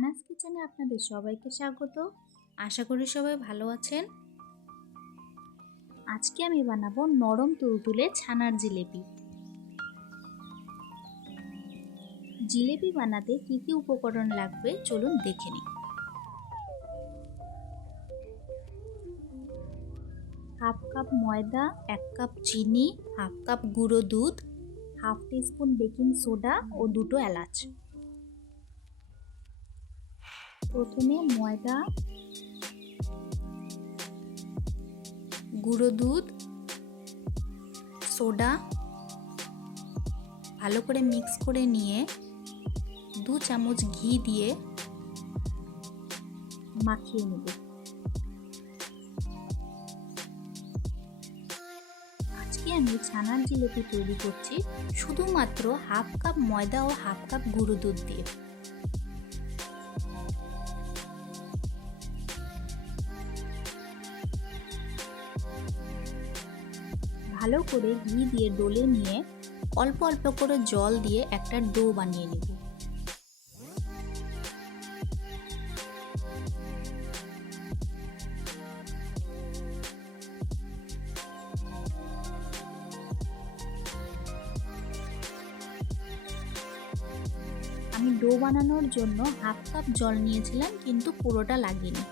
রাহানাস কিচেনে আপনাদের সবাইকে স্বাগত। আশা করি সবাই ভালো আছেন। আজকে আমি বানাবো নরম তুলতুলে ছানার জিলেপি। জিলেপি বানাতে কি কি উপকরণ লাগবে চলুন দেখে নিই। হাফ কাপ ময়দা, 1 কাপ চিনি, হাফ কাপ গুঁড়ো দুধ, হাফ টিস্পুন বেকিং সোডা ও 2টো এলাচ। প্রথমে ময়দা, গুঁড়ো দুধ, সোডা ভালো করে মিক্স করে নিয়ে 2 চামচ ঘি দিয়ে মাখিয়ে নেব। আজকে আমি ছানার জিলেপি তৈরি করছি শুধুমাত্র হাফ কাপ ময়দা ও হাফ কাপ গুঁড়ো দুধ দিয়ে। ভালো করে ঘি দিয়ে ডলে নিয়ে অল্প অল্প করে জল দিয়ে একটা ডো বানিয়ে নেব। আমি ডো বানানোর জন্য হাফ কাপ জল নিয়েছিলাম, কিন্তু পুরোটা লাগিনি।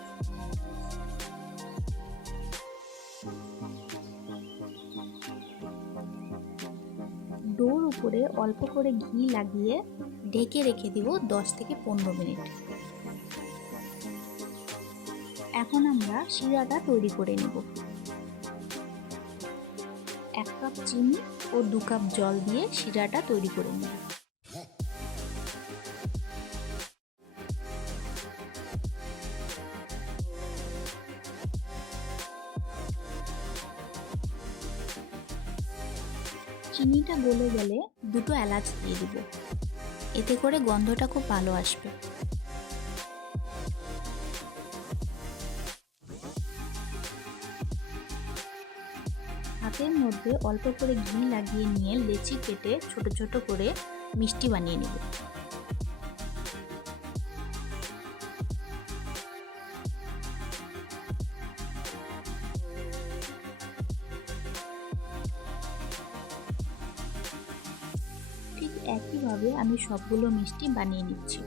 ডোর উপরে অল্প করে ঘি লাগিয়ে ঢেকে রেখে দিব 10 থেকে 15 মিনিট। এখন আমরা শিরাটা তৈরি করে নেব। 1 কাপ চিনি ও 2 কাপ জল দিয়ে শিরাটা তৈরি করে নেব। চিনিটা গলে গেলে 2টো এলাচ দিয়ে দিব, এতে করে গন্ধটা খুব ভালো আসবে। হাতের মধ্যে অল্প করে ঘি লাগিয়ে নিয়ে লেচি কেটে ছোট ছোট করে মিষ্টি বানিয়ে নেব। ঠিক একইভাবে আমি সবগুলো মিষ্টি বানিয়ে নিচ্ছি।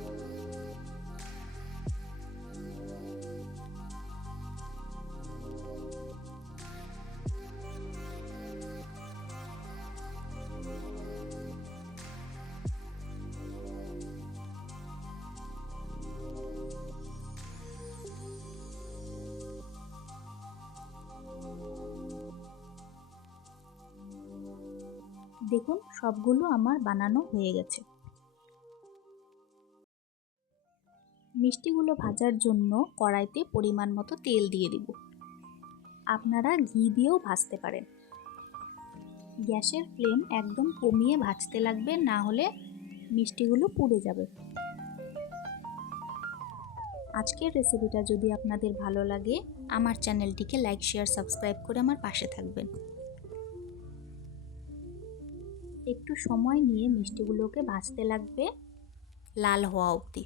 দেখুন সবগুলো আমার বানানো হয়ে গেছে। মিষ্টিগুলো ভাজার জন্য কড়াইতে পরিমাণ মতো তেল দিয়ে দিব। আপনারা ঘি দিয়েও ভাজতে পারেন। গ্যাসের ফ্লেম একদম কমিয়ে ভাজতে লাগবে, না হলে মিষ্টিগুলো পুড়ে যাবে। আজকের রেসিপিটা যদি আপনাদের ভালো লাগে আমার চ্যানেলটিকে লাইক, শেয়ার, সাবস্ক্রাইব করে আমার পাশে থাকবেন। একটু সময় নিয়ে মিষ্টিগুলোকে ভাজতে লাগবে লাল হওয়া অবধি।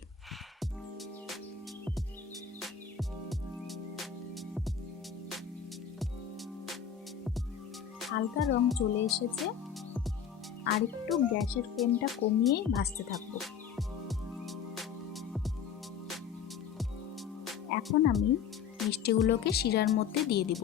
হালকা রং চলে এসেছে, আর একটু গ্যাসের ফ্লেমটা কমিয়ে ভাজতে থাকবো। এখন আমি মিষ্টিগুলোকে শিরার মধ্যে দিয়ে দিব।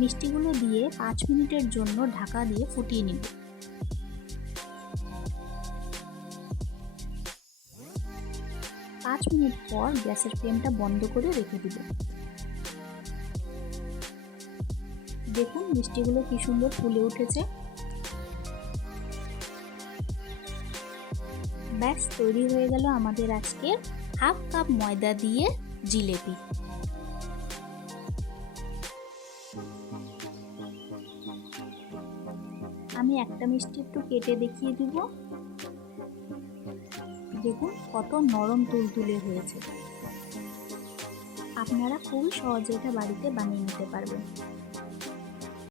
মিষ্টিগুলো দিয়ে 5 মিনিটের জন্য ঢাকা দিয়ে ফুটিয়ে নিব। 5 মিনিট পর গ্যাসের ফ্লেমটা বন্ধ করে রেখে দিব। দেখুন মিষ্টিগুলো কি সুন্দর ফুলে উঠেছে। ব্যাস তৈরি হয়ে গেল আমাদের আজকের হাফ কাপ ময়দা দিয়ে জিলেপি। আমি একটা মিষ্টি একটু কেটে দেখিয়ে দিব। দেখুন কত নরম তুলতুলে হয়েছে। আপনারা খুবই সহজে এটা বাড়িতে বানিয়ে নিতে পারবেন।